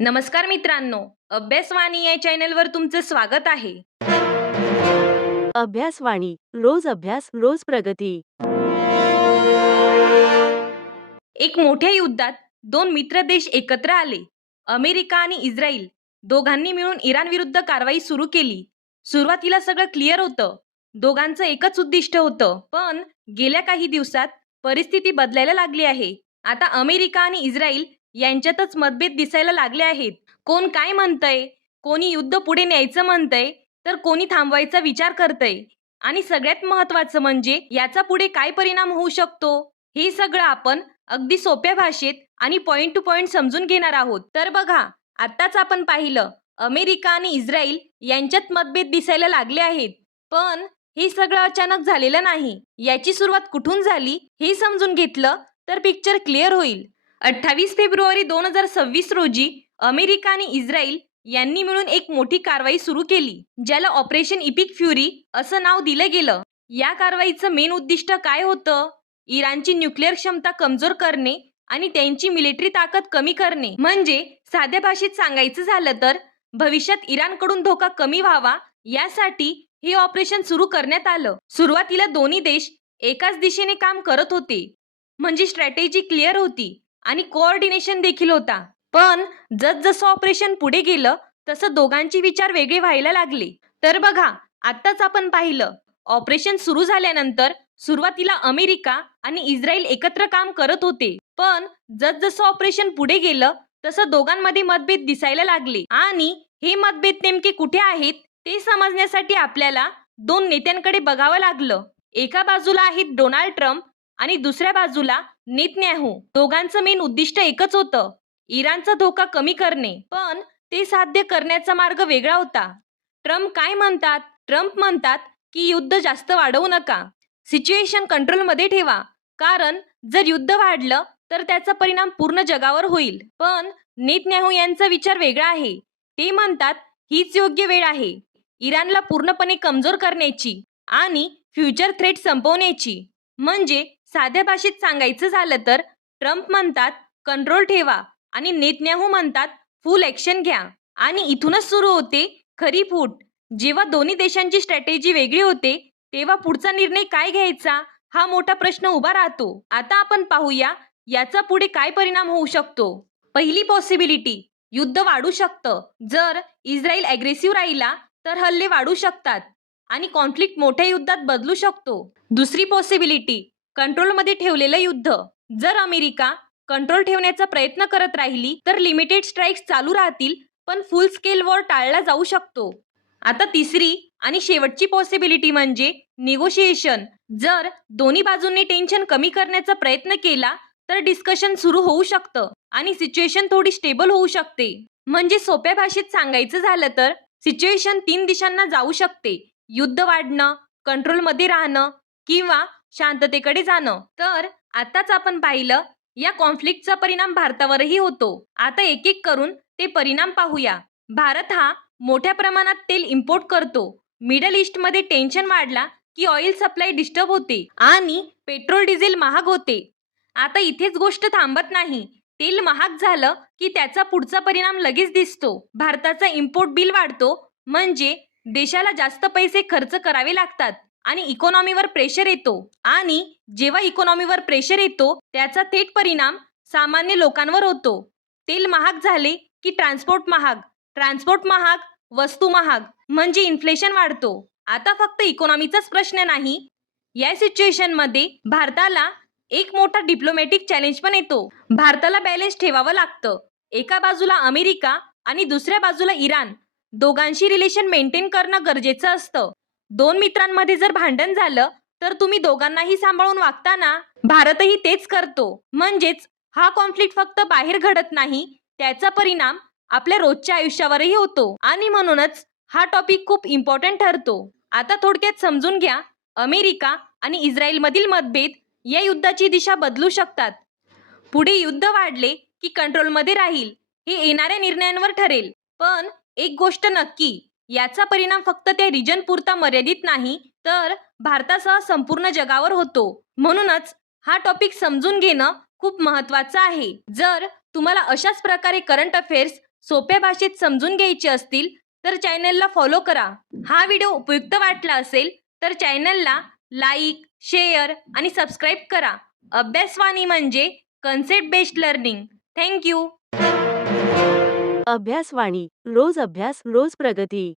नमस्कार मित्रांनो, अभ्यासवाणी या चॅनलवर तुमचं स्वागत आहे. अभ्यासवाणी रोज अभ्यास रोज प्रगती. एक मोठ्या युद्धात दोन मित्र देश एकत्र आले. अमेरिका आणि इस्रायल दोघांनी मिळून इराण विरुद्ध कारवाई सुरू केली. सुरुवातीला सगळं क्लिअर होतं. दोघांचं एकच उद्दिष्ट होतं. पण गेल्या काही दिवसात परिस्थिती बदलायला लागली आहे. आता अमेरिका आणि इस्रायल यांच्यातच मतभेद दिसायला लागले आहेत. कोण काय म्हणतंय, कोणी युद्ध पुढे न्यायचं म्हणतंय, तर कोणी थांबवायचा विचार करतंय. आणि सगळ्यात महत्त्वाचं म्हणजे याचा पुढे काय परिणाम होऊ शकतो, हे सगळं आपण अगदी सोप्या भाषेत आणि पॉइंट टू पॉइंट समजून घेणार आहोत. तर बघा, आत्ताच आपण पाहिलं अमेरिका आणि इस्रायल यांच्यात मतभेद दिसायला लागले आहेत. पण हे सगळं अचानक झालेलं नाही. याची सुरुवात कुठून झाली हे समजून घेतलं तर पिक्चर क्लिअर होईल. 28 फेब्रुवारी 2026 रोजी अमेरिका आणि इस्रायल यांनी मिळून एक मोठी कारवाई सुरू केली, ज्याला ऑपरेशन इपिक फ्युरी असं नाव दिलं गेलं. या कारवाईचं मेन उद्दिष्ट काय होतं? इराणची न्यूक्लिअर क्षमता कमजोर करणे आणि त्यांची मिलिटरी ताकद कमी करणे. म्हणजे साध्या भाषेत सांगायचं झालं तर भविष्यात इराणकडून धोका कमी व्हावा यासाठी हे ऑपरेशन सुरू करण्यात आलं. सुरुवातीला दोन्ही देश एकाच दिशेने काम करत होते, म्हणजे स्ट्रॅटेजी क्लिअर होती आणि कोऑर्डिनेशन देखील होता. पण जसजसं ऑपरेशन पुढे गेलं तसं दोघांचे विचार वेगळे व्हायला लागले. तर बघा, आत्ताच आपण पाहिलं ऑपरेशन सुरू झाल्यानंतर सुरुवातीला अमेरिका आणि इस्रायल एकत्र काम करत होते. पण जसजसं ऑपरेशन पुढे गेलं तसं दोघांमध्ये मतभेद दिसायला लागले. आणि हे मतभेद नेमके कुठे आहेत ते समजण्यासाठी आपल्याला दोन नेत्यांकडे बघावं लागलं. एका बाजूला आहेत डोनाल्ड ट्रम्प आणि दुसऱ्या बाजूला नेतन्याहू. दोघांचं मेन उद्दिष्ट एकच होतं, इराणचा धोका कमी करणे. पण ते साध्य करण्याचा मार्ग वेगळा होता. ट्रम्प काय म्हणतात? ट्रम्प म्हणतात की युद्ध जास्त वाढवू नका, सिच्युएशन कंट्रोलमध्ये ठेवा, कारण जर युद्ध वाढलं तर त्याचा परिणाम पूर्ण जगावर होईल. पण नेतन्याहू यांचा विचार वेगळा आहे. ते म्हणतात हीच योग्य वेळ आहे इराणला पूर्णपणे कमजोर करण्याची आणि फ्युचर थ्रेट संपवण्याची. म्हणजे साध्या भाषेत सांगायचं झालं तर ट्रम्प म्हणतात कंट्रोल ठेवा आणि नेतन्याहू म्हणतात फुल ॲक्शन घ्या. आणि इथूनच सुरू होते खरी फूट. जेव्हा दोन्ही देशांची स्ट्रॅटेजी वेगळी होते तेव्हा पुढचा निर्णय काय घ्यायचा हा मोठा प्रश्न उभा राहतो. आता आपण पाहूया याचा पुढे काय परिणाम होऊ शकतो. पहिली पॉसिबिलिटी, युद्ध वाढू शकतं. जर इस्रायल ॲग्रेसिव्ह राहिला तर हल्ले वाढू शकतात आणि कॉन्फ्लिक्ट मोठ्या युद्धात बदलू शकतो. दुसरी पॉसिबिलिटी, कंट्रोलमध्ये ठेवलेलं युद्ध. जर अमेरिका कंट्रोल ठेवण्याचा प्रयत्न करत राहिली तर लिमिटेड स्ट्राईक्स चालू राहतील, पण फुल स्केल वॉर टाळला जाऊ शकतो. आता तिसरी आणि शेवटची पॉसिबिलिटी म्हणजे निगोशिएशन. जर दोन्ही बाजूंनी टेन्शन कमी करण्याचा प्रयत्न केला तर डिस्कशन सुरू होऊ शकतं आणि सिच्युएशन थोडी स्टेबल होऊ शकते. म्हणजे सोप्या भाषेत सांगायचं झालं तर सिच्युएशन 3 दिशांना जाऊ शकते: युद्ध वाढणं, कंट्रोलमध्ये राहणं किंवा शांततेकडे जाणं. तर आताच आपण पाहिलं या कॉन्फ्लिक्टचा परिणाम भारतावरही होतो. आता एक एक करून ते परिणाम पाहूया. भारत हा मोठ्या प्रमाणात तेल इम्पोर्ट करतो. मिडल ईस्टमध्ये टेन्शन वाढला की ऑइल सप्लाय डिस्टर्ब होते आणि पेट्रोल डिझेल महाग होते. आता इथेच गोष्ट थांबत नाही. तेल महाग झालं की त्याचा पुढचा परिणाम लगेच दिसतो. भारताचा इम्पोर्ट बिल वाढतो, म्हणजे देशाला जास्त पैसे खर्च करावे लागतात आणि इकॉनॉमीवर प्रेशर येतो. आणि जेव्हा इकॉनॉमीवर प्रेशर येतो त्याचा थेट परिणाम सामान्य लोकांवर होतो. तेल महाग झाले की ट्रान्सपोर्ट महाग, ट्रान्सपोर्ट महाग, वस्तू महाग, म्हणजे इन्फ्लेशन वाढतो. आता फक्त इकॉनॉमीचाच प्रश्न नाही, या सिच्युएशनमध्ये भारताला एक मोठा डिप्लोमॅटिक चॅलेंज पण येतो. भारताला बॅलन्स ठेवावं लागतं. एका बाजूला अमेरिका आणि दुसऱ्या बाजूला इराण, दोघांशी रिलेशन मेंटेन करणं गरजेचं असतं. दोन मित्रांमध्ये जर भांडण झालं तर तुम्ही दोघांनाही सांभाळून वागता ना. भारतही तेच करतो. म्हणजेच हा कॉन्फ्लिक्ट फक्त बाहेर घडत नाही, त्याचा परिणाम आपल्या रोजच्या आयुष्यावरही होतो. आणि म्हणूनच हा टॉपिक खूप इम्पॉर्टंट ठरतो. आता थोडक्यात समजून घ्या, अमेरिका आणि इस्रायलमधील मतभेद या युद्धाची दिशा बदलू शकतात. पुढे युद्ध वाढले की कंट्रोलमध्ये राहील हे येणाऱ्या निर्णयांवर ठरेल. पण एक गोष्ट नक्की, याचा परिणाम फक्त त्या रिजन पुरता मर्यादित नाही, तर भारतासह संपूर्ण जगावर होतो. म्हणूनच हा टॉपिक समजून घेणं खूप महत्त्वाचं आहे. जर तुम्हाला अशाच प्रकारे करंट अफेअर्स सोप्या भाषेत समजून घ्यायचे असतील तर चॅनलला फॉलो करा. हा व्हिडिओ उपयुक्त वाटला असेल तर चॅनलला लाईक, शेअर आणि सबस्क्राईब करा. अभ्यासवाणी म्हणजे concept based learning. Thank you. Abhyasvani रोज अभ्यास रोज प्रगती.